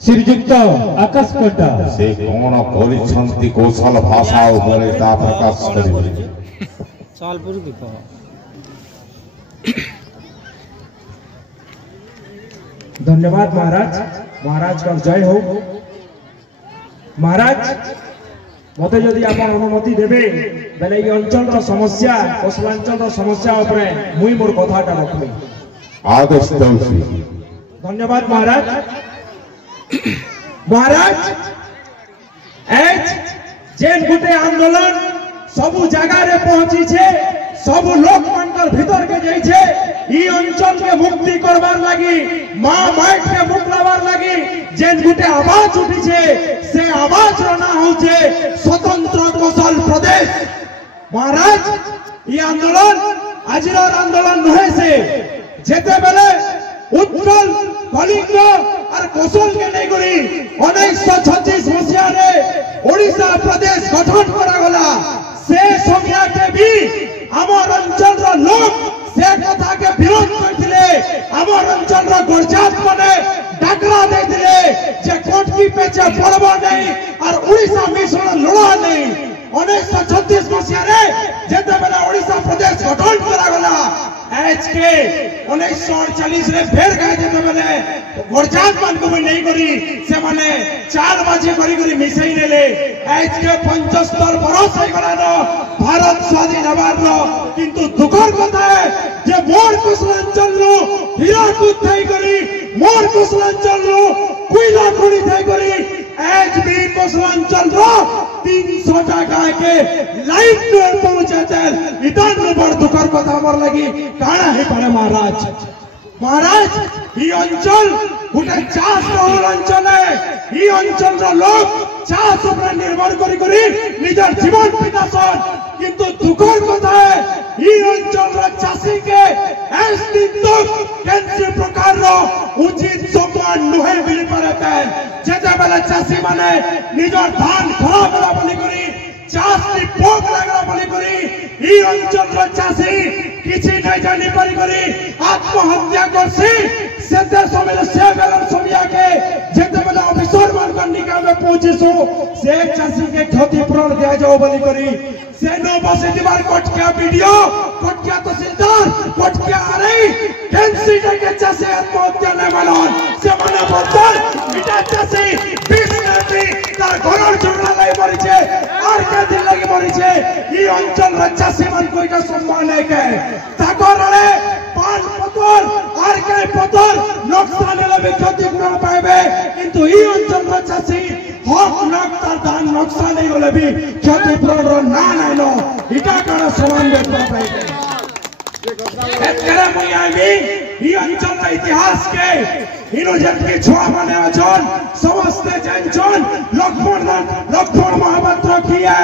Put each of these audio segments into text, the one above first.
श्रीजुक्त आकाश पट्टा से कौन करिसंती कौशल भाषा उपरे ता प्रकाश करिवे सालपुर दीप धन्यवाद महाराज। महाराज का जय हो। महाराज मते जदि आप अनुमति देबे बेले ये अंचल समस्या कौशलांचल समस्या उपरे मुई मोर कथाटा रखबे। आदेश दउसी। धन्यवाद महाराज। महाराज एज जेन गुटे आंदोलन सबु जगह रे पहुंची छे सबु लोक मंडल भीतर के जाई छे ई अंचल के मुक्ति करबार लागि मां माइट के मुक्तलाबार लागि जेन गुटे आवाज उठी छे से आवाज रना होचे स्वतंत्र कौशल प्रदेश। महाराज ई आंदोलन आजिर आंदोलन नहे से जेते बेले उत्कल कलिंग और कौशल के नहीं करी 1936 मसीहा रे ओडिशा प्रदेश गठन करा गला से समय के भी हमर अंचल रो लोग से कथा के विरोध करथिले। हमर अंचल रो गरजात माने डाकरा देथिले जे कोटकी पेचे पड़बो नहीं और ओडिशा मिशन लड़ा नहीं। 1936 मसीहा रे जेते बेला ओडिशा प्रदेश गठन करा गला एच के 1948 रे फेर गए थे मैंने गरजात मान को भी नहीं करी से माने 4 बाजे करी मिसई नेले एच के 75 बरस हो गलानो भारत स्वाधीन हबार रो किंतु दुखर कथा है जे मोर कौशलांचल रो हीराकुद थई करी मोर कौशलांचल रो कोयला खड़ी थई करी एच बी कौशलांचल रो 300 टाका के लाइफ में पहुंचे थे इतन बड़ दुखर कथा हमर लगी काना है पड़े। महाराज महाराज ई अंचल गुटे चाष बहुल अंचल है ई अंचल रो लोग चाष ऊपर निर्भर करी निजर जीवन बितासन किंतु दुखर कथा है ई अंचल रो चाषी के एस दिन तक केनसी प्रकार रो उचित सम्मान नुहे मिल पारते जेते बेले चाषी माने निजर धान खराब होला बोली करी चाष नि पोक लागला बोली करी ई अंचल रो चाषी किछि नै जानि पारि करी आत्महत्या करसी सेते समय से बेलर समय के जेते बेले ऑफिसर मान कंडिका में पहुंचिसु से चाषी के क्षतिपूरण दिया जाओ बोली करी से नो बसे दिवार कोटकिया वीडियो कोटकिया तहसीलदार कोटकिया आरई केनसी के चाषी आत्महत्या नै मानन से माने बदल इटा चाषी 20 ने तार घरर झगड़ा लाई मरि छे आर के दिन लगी मरि छे ई अंचल रे चाषी मान कोई का सम्मान नै के ताकर रे पान पतर आर के पतर नुकसान ले क्षतिपूरण पाइबे किंतु ई अंचल रे चाषी हक नक तार धान नुकसान नै होले भी क्षतिपूरण रो ना नाइनो इटा काना समान बेटा पाइबे। एतकरा मुई आमी ई अंचल रा इतिहास के इनो जति छोआ माने अछन समस्त जनजन लक्ष्मण महापात्र की है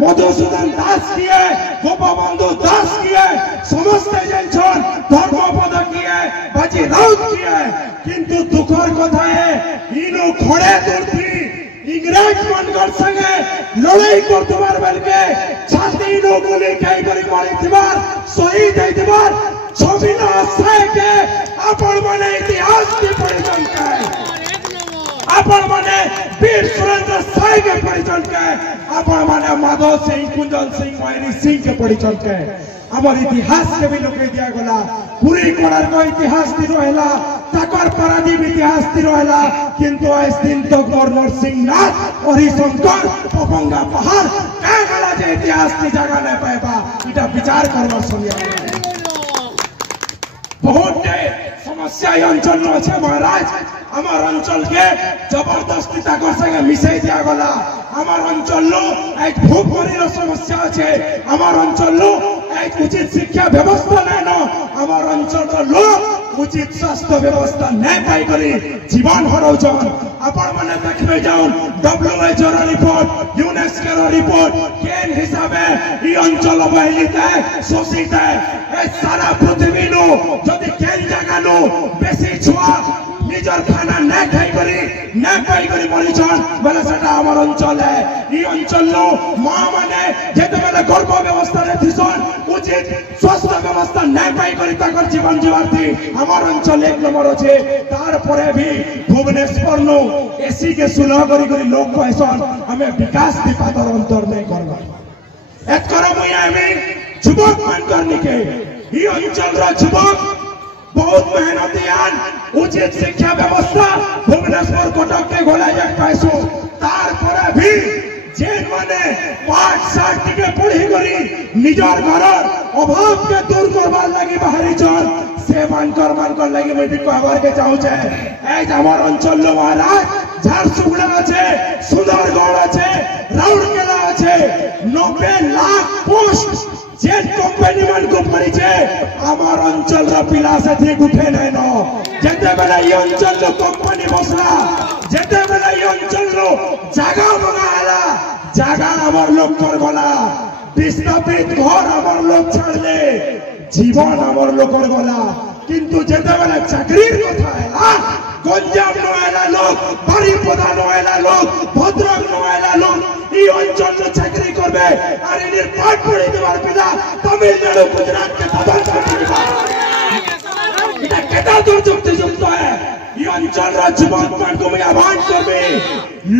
मधुसूदन दास की है गोपबंधु दास की है समस्त जनजन धर्मपद की है बाजी राउत की है किंतु दुखर कथा है इनो खड़े दूरथी इंग्रेज मनकर संगे लड़ाई करतबार बेलके छाती नो गोली खाई करी मारी थिबार शहीद है थिबार छबिना साय के आपण माने इतिहास की परिचय के आपण माने वीर सुरेंद्र साय के परिचय के आपण माने माधव सिंह कुंजल सिंह मायरी सिंह के परिचय के हमर इतिहास के भी लोक दिया गला पूरी कोणार को इतिहास ती रहला ताकर परादीप इतिहास ती रहला किंतु इस दिन तक और नरसिंहनाथ और हरिशंकर पपंगा पहाड़ का गला जे इतिहास की जगह न पाएबा इटा विचार करवा समय बहुत समस्या अंचल में अच्छे। महाराज हमार अंचल के जबरदस्ती ताकर संगे मिसई दिया गला हमार अंचल लो एक भूखमरी रो समस्या अच्छे हमार अंचल लो एक उचित शिक्षा व्यवस्था नै न हमार अंचल रो लोग उचित स्वास्थ्य व्यवस्था नै पाई करी जीवन हरौछन। आपण माने देखबे जाउन WHO रो रिपोर्ट यूनेस्को रो रिपोर्ट केन हिसाबे ई अंचल अवहेलित है शोषित है ए सारा पृथ्वी नो जदि केन जगह नो बेसी छुआ निज निजर खाना न खाई करी न पाई करी मरीछन बेले सेटा हमर अंचल है ई अंचल लो मां माने जेते बेले गर्भ व्यवस्था रे थिसन उचित स्वास्थ्य व्यवस्था न पाई करी ताकर जीवन जीवार्थी हमर अंचल एक नंबर अछि तार परे भी भुवनेश्वर नो एसी के सुलह करी करी लोग कहसन हमें विकास दीपातर अंतर नहीं करबा एत करो मुया में जुबक मान करनी के ई अंचल रा जुबक बहुत मेहनतियान उचित शिक्षा व्यवस्था भुवनेश्वर कटक के गोला एक पैसो तार पर भी जेन माने पाठ साठ के पढ़ी करी निजर घर अभाव के दूर करबार लागि बाहरी चल से मानकर लागि मैं भी कहबार के चाहू छे एज हमर अंचल लो महाराज झारसुगुड़ा আছে सुंदरगढ़ আছে राउरकेला আছে 90 लाख पोस्ट जेन कंपनी मन को पड़ी छे हमार अंचल रा पिला से ठीक उठे नै न जेते बेला ई अंचल रो कंपनी बसला जेते बेला ई अंचल रो जागा बनाला जागा हमार लोग कर गला विस्थापित घर हमार लोग छाड़ले जीवन हमार लोग कर गला किंतु जेते बेला चाकरीर कथा हैला गंजाम नयला लोग बारीपदा नयला लोग भद्रक नयला लोग ई अंचल रो चाकरी करबे আর এর পাঠ পড়ে দেবার পিলা তামিলনাড়ু গুজরাট के দাদন করে দিবা এটা কেটা দূর যুক্ত है এই অঞ্চল রা যুবক মান को मैं आह्वान करबे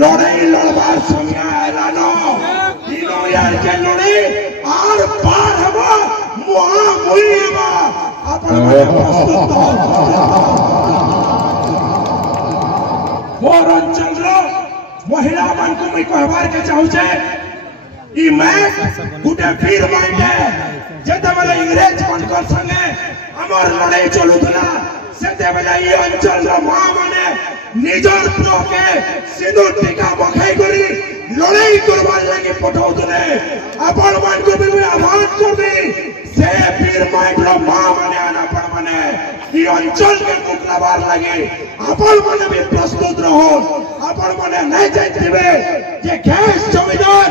লড়াই লড়বার সময় এলানো দিনো यार के লড়াই আর পার হবা মহা মুইবা আপনারা প্রস্তুত मोर अंचल रो महिला मान को मैं कहबार के चाहू छे ई मैच गुटे फिर माइंडे जेते बेले इंग्रेज मनकर संगे हमर लड़ाई चलुतला सेते बेले ई अंचल रो मां माने निजर प्रो के सिंदूर टीका बखाई करी लड़ाई करबार लागि पठाउतले अपन मान को भी आह्वान करबी से फिर माइंड रो मां माने आना पर माने ई अंचल के मुकलाबार लागि अपन माने भी प्रस्तुत रहो अपन माने नहीं जाइतिबे जे गैस जमीदार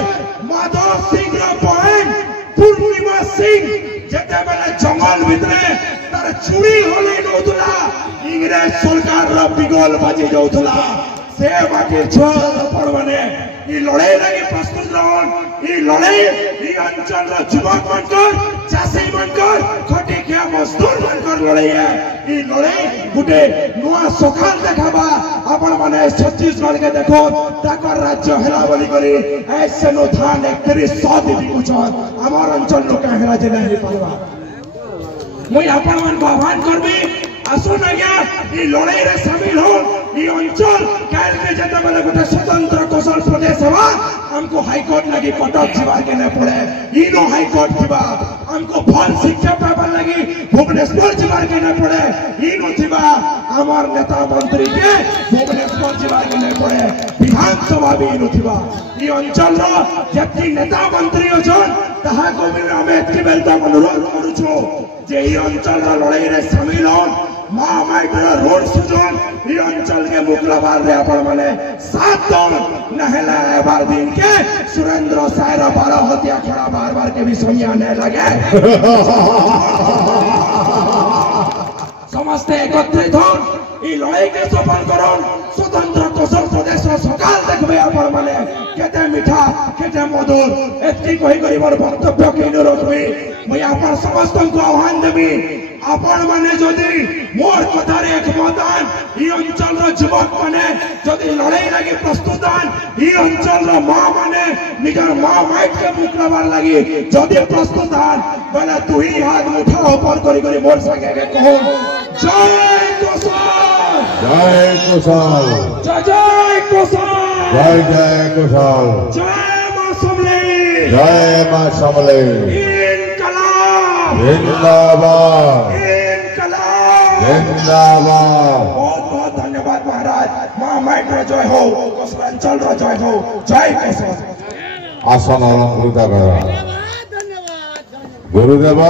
माधव सिंह रा बहन पूर्णिमा सिंह जेते बेले जंगल भितरे तार चुरी होले नउतला इंग्रेज सरकार रा बिगल बाजी जाउतला से बाकी छोड़ पड़वने ई लड़ाई लागि प्रस्तुत रहन ई लड़ाई ई अंचल रा जुबक मनकर चासी मनकर खटी के मजदूर मनकर लड़ाई है ई लड़ाई गुटे नुआ सखाल देखाबा अपन माने छत्तीसगढ़ के देखो ताकर राज्य हेला बोली करी ऐसे नो धान 3100 दीदी कुछन हमर अंचल नो के हेला जे नहीं पालबा मुई अपन मन को आह्वान करबी आसुन आज्ञा ई लड़ाई रे शामिल हो ई अंचल काल के जेते बेले गुटे स्वतंत्र कौशल प्रदेश हवा हमको हाई कोर्ट लगी कटक जीवा के न पड़े ई नो हाई कोर्ट जीवा हमको फल शिक्षा पावर लगी भुवनेश्वर जीवा के न पड़े ई नो जीवा हमार नेता मंत्री के भुवनेश्वर जीवा के न पड़े विधानसभा भी नो जीवा ई अंचल रो जति नेता मंत्री अछन ताहा को भी हमें एतकी बेलता अनुरोध करू छु जे ई अंचल रा लड़ाई रे शामिल होन मां माइटर रोड सुजन ई अंचल के मुकलाबार रे अपन माने 7 दौड़ नहला बार दिन के सुरेंद्र सायरा 12 हत्या खड़ा बार के भी सोनिया ने लगे समस्त एकत्रित होन ई लड़ाई के सफल करन स्वतंत्र कौशल प्रदेश सकाल देखबे अपन माने केते मीठा केते मधुर एतकी कहि कहि मोर वक्तव्य केनु रखबी मैं अपन समस्त को आह्वान देबी अपन माने जदि मोर कथार एक मतदान ई अंचल रो जुबक माने जदि लड़ाई लागि प्रस्तुतान ई अंचल रो मां माने निजर मां माइट के मुकलाबार लागि जदि प्रस्तुतान बेले तू ही हाथ मुठा ऊपर करी मोर संगे के कहो जय कोसल जय कोसल जय कोसल जय कोसल जय मां समले जय मां समले इनकलाब जिंदाबाद इनकलाब जिंदाबाद। बहुत बहुत धन्यवाद महाराज मां माइट रो जय हो कोसल अंचल रो जय हो जय कोसल आसन अलंकृत करा गुरुदेव।